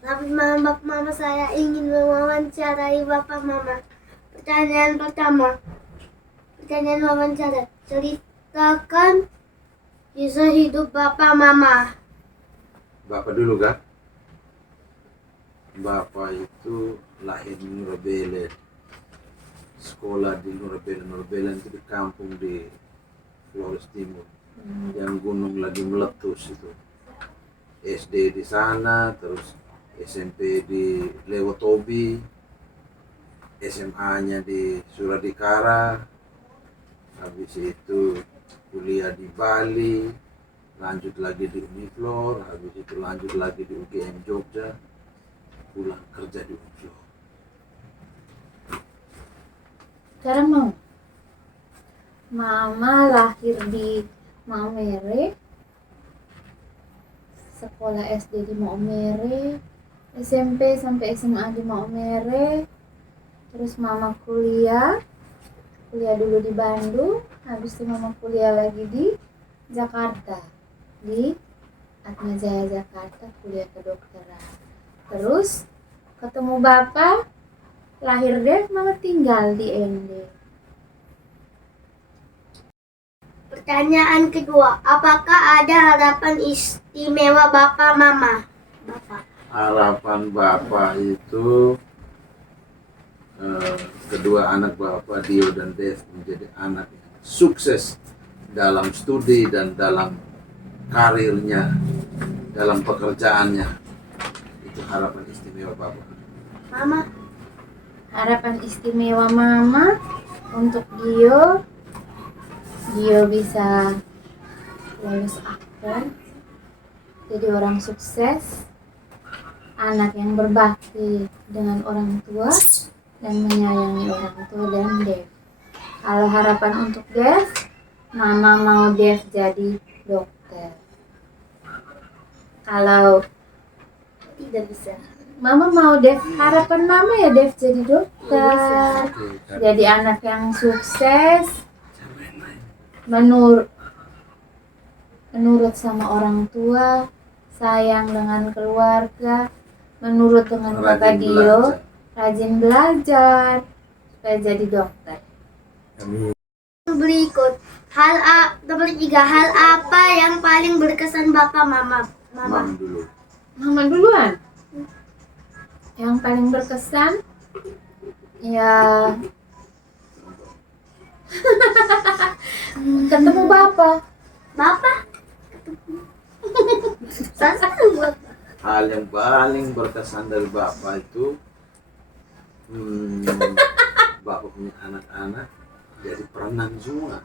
Selamat malam Bapak Mama, saya ingin mewawancarai Bapak Mama. Pertanyaan pertama, pertanyaan wawancara. Ceritakan kisah hidup Bapak Mama. Bapak dulu kan? Bapak itu lahir di Nurabelen, sekolah di Nurabelen. Nurabelen itu di kampung di Flores Timur, yang gunung lagi meletus itu. SD di sana, terus SMP di Lewotobi, SMA-nya di Suradikara, habis itu kuliah di Bali, lanjut lagi di Uniflor, habis itu lanjut lagi di UGM Jogja, pulang kerja di Uniflor. Sekarang Mama lahir di Maumere, sekolah SD di Maumere, SMP sampai SMA di Maumere, terus Mama kuliah dulu di Bandung, habis itu Mama kuliah lagi di Jakarta, di Atmajaya Jakarta, kuliah kedokteran. Terus ketemu Bapak, lahir deh, Mama tinggal di ND. Pertanyaan kedua, apakah ada harapan istimewa Bapak Mama? Bapak. Harapan Bapak itu kedua anak Bapak, Dio dan Dev, menjadi anak yang sukses dalam studi dan dalam karirnya, dalam pekerjaannya. Itu harapan istimewa Bapak. Mama. Harapan istimewa Mama untuk Dio bisa lulus akpol, jadi orang sukses, anak yang berbakti dengan orang tua dan menyayangi orang tua dan Dev. Kalau harapan untuk Dev, Mama mau Dev jadi dokter. Kalau Tidak bisa. Mama mau Dev, harapan Mama ya Dev jadi dokter, jadi anak yang sukses, menurut sama orang tua, sayang dengan keluarga, menurut dengan Bapak Dio, rajin belajar supaya jadi dokter. Amin. Berikut, nomor 3, hal apa yang paling berkesan Bapak Mama? Mam dulu. Mama duluan. Yang paling berkesan ya ketemu Bapak. Hal yang paling berkesan dari Bapak itu Bapak punya anak-anak jadi perenang semua.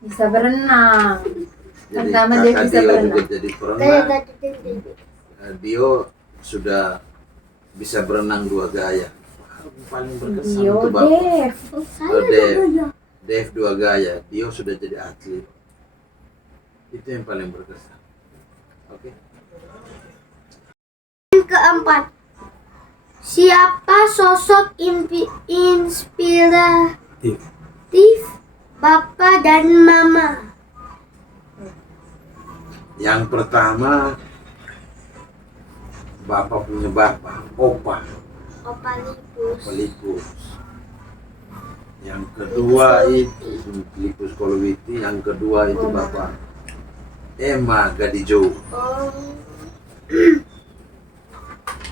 Bisa berenang. Jadi Pertama dia kakak bisa Dio berenang. juga jadi perenang. Dio sudah bisa berenang 2 gaya. Hal yang paling berkesan Dio untuk Bapak. Dev. Dev 2 gaya. Dio sudah jadi atlet. Itu yang paling berkesan. Oke. Keempat, siapa sosok inspiratif Bapak dan Mama? Yang pertama, Bapak punya Bapak, Opa Lipus. Yang kedua itu Lipus Kolowiti. Yang kedua itu Bapak Emma Gadijo.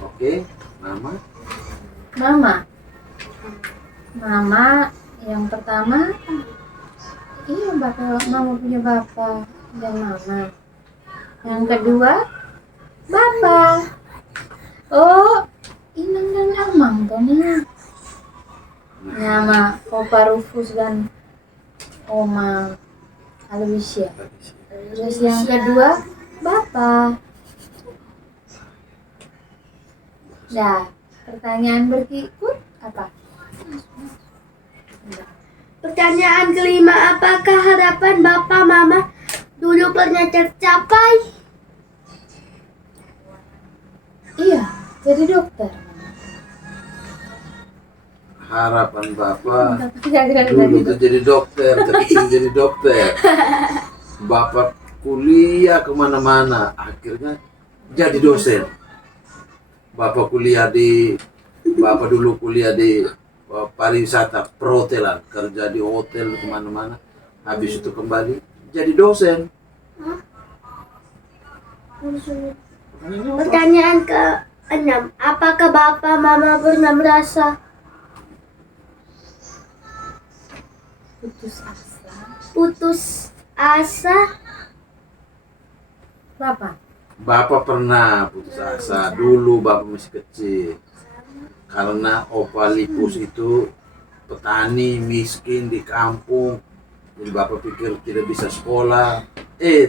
Oke, Mama. Mama yang pertama, iya Mama punya Bapak dan Mama. Yang kedua, Bapak. Oh, Inang dan Amang Tony. Nama Opa Rufus dan Oma Aloysia. Terus yang kedua, Bapak. Nah, pertanyaan berikut apa? Pertanyaan kelima, apakah harapan Bapak Mama dulu pernah tercapai? Iya, jadi dokter. Harapan Bapak dulu tuh jadi dokter, tapi ingin jadi dokter. Bapak kuliah kemana-mana, akhirnya jadi dosen. Bapak dulu kuliah di pariwisata perhotelan, kerja di hotel kemana-mana. Habis itu kembali jadi dosen. Pertanyaan ke-6. Apakah Bapak Mama pernah merasa putus asa? Bapak pernah putus asa dulu, Bapak masih kecil. Karena Opa Lipus itu petani miskin di kampung. Jadi Bapak pikir tidak bisa sekolah.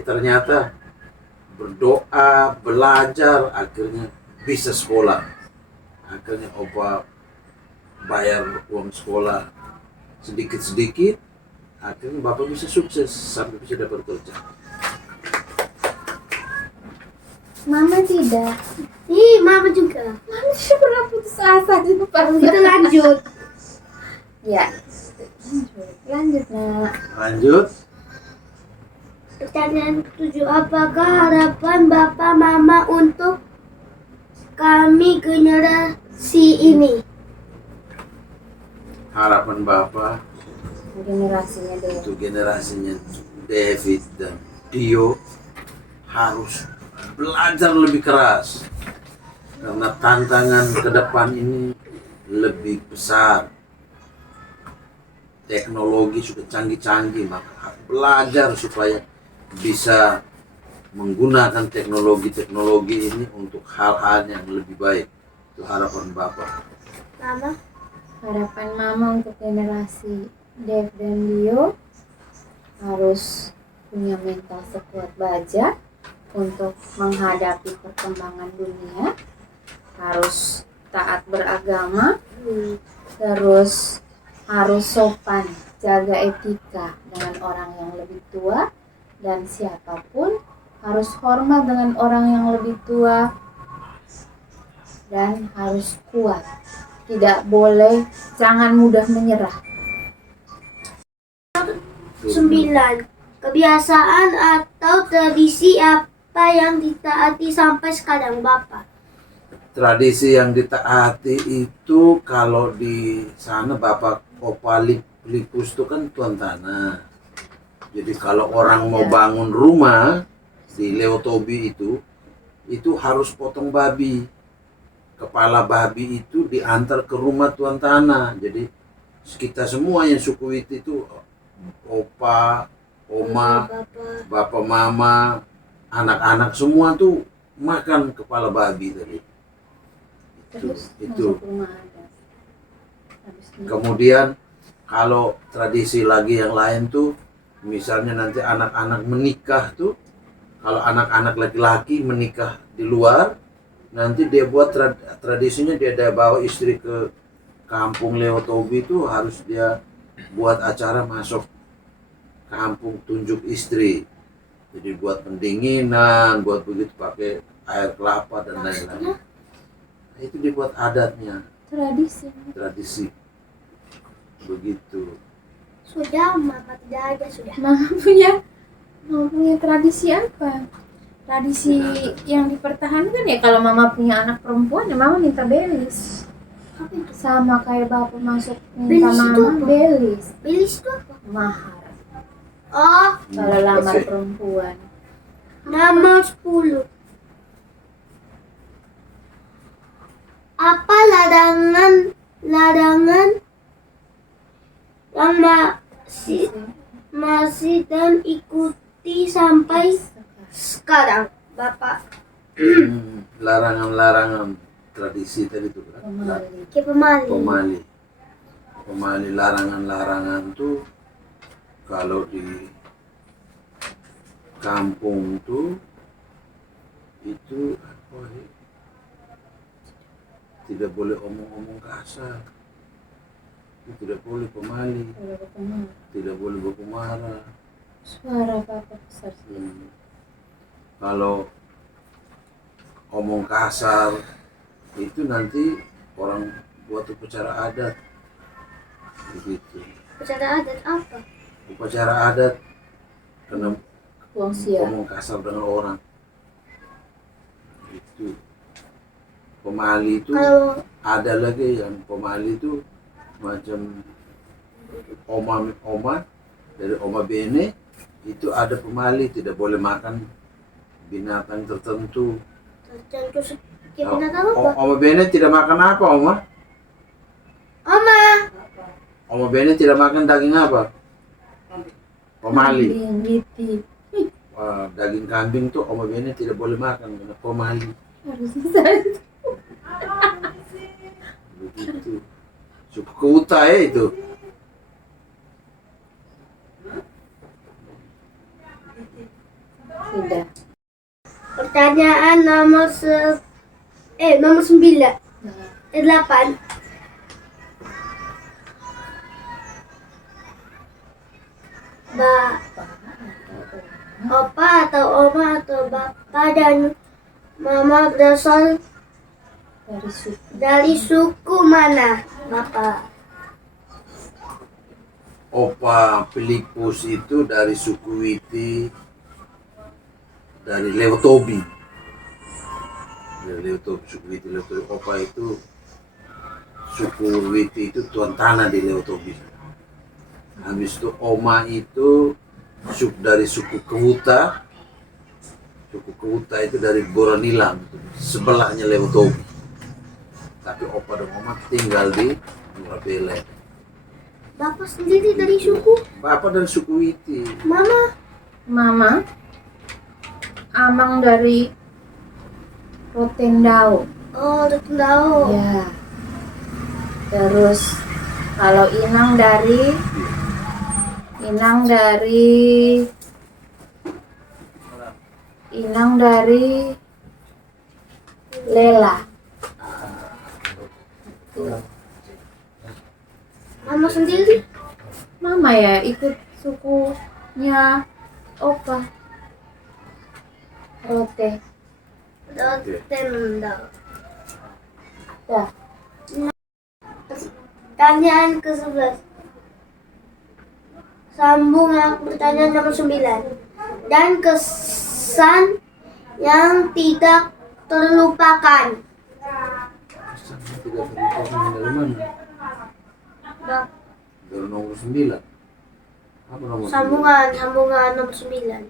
Ternyata berdoa, belajar, akhirnya bisa sekolah. Akhirnya Opa bayar uang sekolah sedikit-sedikit. Akhirnya Bapak bisa sukses sampai bisa dapat kerja. Mama tidak. Mama juga. Mama tidak pernah putus asa di depan. Kita lanjut. Ya. Lanjut, Nak. Lanjut. Pertanyaan ke-7. Apakah harapan Bapak Mama untuk kami generasi ini? Harapan Bapak Generasinya deh. untuk generasinya David dan Dio harus belajar lebih keras karena tantangan ke depan ini lebih besar. Teknologi sudah canggih-canggih, maka harus belajar supaya bisa menggunakan teknologi ini untuk hal-hal yang lebih baik. Itu harapan Bapak. Mama? Harapan Mama untuk generasi Dev dan Dio harus punya mental sekuat baja untuk menghadapi perkembangan dunia, harus taat beragama, terus harus sopan, jaga etika dengan orang yang lebih tua, dan siapapun harus hormat dengan orang yang lebih tua, dan harus kuat. Tidak boleh, jangan mudah menyerah. 9. Kebiasaan atau tradisi apa yang ditaati sampai sekarang, Bapak? Tradisi yang ditaati itu kalau di sana Bapak Opa Lipus itu kan tuan tanah. Jadi kalau orang mau bangun rumah di Leotobi itu harus potong babi. Kepala babi itu diantar ke rumah tuan tanah. Jadi kita semua yang suku itu Opa, Oma, Bapak Mama, anak-anak semua tuh makan kepala babi tadi. Terus Itu. masuk rumah adat. Habis itu Kemudian kalau tradisi lagi yang lain tuh, misalnya nanti anak-anak menikah tuh, kalau anak-anak laki-laki menikah di luar, nanti dia buat tradisinya dia bawa istri ke kampung Leotobi itu harus dia buat acara masuk kampung tunjuk istri. Jadi buat pendinginan, buat begitu pakai air kelapa dan lain-lain. Nah, itu dibuat adatnya, tradisi. Begitu. Sudah, Mama tidak ada sudah. Mama punya tradisi apa? Tradisi yang dipertahankan ya, kalau Mama punya anak perempuan ya Mama minta belis. Apa itu? Sama kayak Bapak masuk minta Belis itu Mama apa? belis. Belis itu apa? Mahar. Oh, Kalau lamar Oke. perempuan. nomor 10. Apa larangan yang masih dan ikuti sampai sekarang, Bapak? Larangan-larangan tradisi tadi tuh kan. Pemali. Ke pemali. Pemali larangan-larangan tuh kalau di kampung tuh itu apa ya? Tidak boleh omong-omong kasar. Tidak boleh pemali, Kalau ketemu tidak boleh baku marah. suara Bapak besar sih. Kalau omong kasar itu nanti orang buat upacara adat begitu. Upacara adat apa? Upacara adat karena Buang sia. ngomong kasar dengan orang itu. pemali itu Kalau ada lagi yang pemali itu macam oma dari oma bene itu ada pemali tidak boleh makan binatang tertentu. tertentu kayak binatang apa? Oma bene tidak makan apa, Oma? Oma. Oma bene tidak makan daging apa? Pemali. Kambing, witi. Wah, daging kambing tuh Oma bene tidak boleh makan karena pemali. Harusnya saya Begitu. Suku Kuta ya itu. sudah. Pertanyaan nomor 9. Nah, 8. Opa atau oma atau bapak dan mama berasal dari suku. dari suku mana, Bapak? Opa Filipus itu dari suku Witi, dari Lewotobi. Dari Lewotobi, suku Witi, Lewotobi. Opa itu suku Witi itu tuan tanah di Lewotobi. Habis itu Oma itu dari suku Kehuta. Suku Kehuta itu dari Boronilam, sebelahnya Lewotobi. Tapi Opa dan Oma tinggal di Nurabelen. Bapak sendiri dari suku? Bapak dari suku Witi. Mama? Mama, Amang dari Rotendao. Oh, udah tahu. Ya. Terus kalau Inang dari Lela. Mama sendiri? Mama ya ikut sukunya Opa. Rote. Rotendao. Dah. Pertanyaan ke-11. Sambung pertanyaan nomor 9. Dan kesan yang tidak terlupakan. Tidak terlupakan dari mana? Bap- Dari nomor 9. Apa nomor 9? Sambungan nomor 9.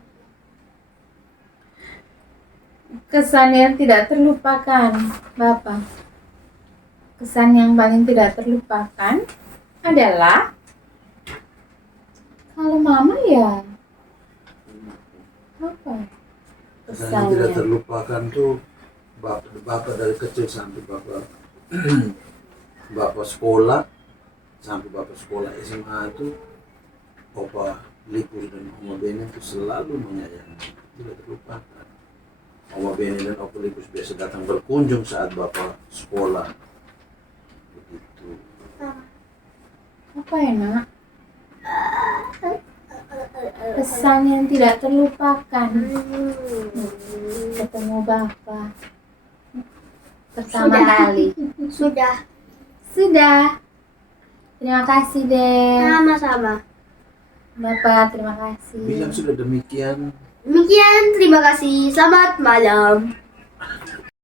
Kesan yang tidak terlupakan, Bapak. Kesan yang paling tidak terlupakan adalah kalau Mama ya apa? Kesan yang tidak terlupakan tuh bapak dari kecil sampai bapak sekolah SMA itu Opa Lipus dan Oma Bene itu selalu menyayangi, tidak terlupakan. Oma Bene dan Opa Lipus biasa datang berkunjung saat bapak sekolah. Begitu. Apa ya, Nak? Kesan yang tidak terlupakan. Ketemu Bapak pertama Sudah. kali. Sudah. Terima kasih, Den. Sama-sama. Bapak, terima kasih. Bilang sudah demikian. Demikian, terima kasih. Selamat malam.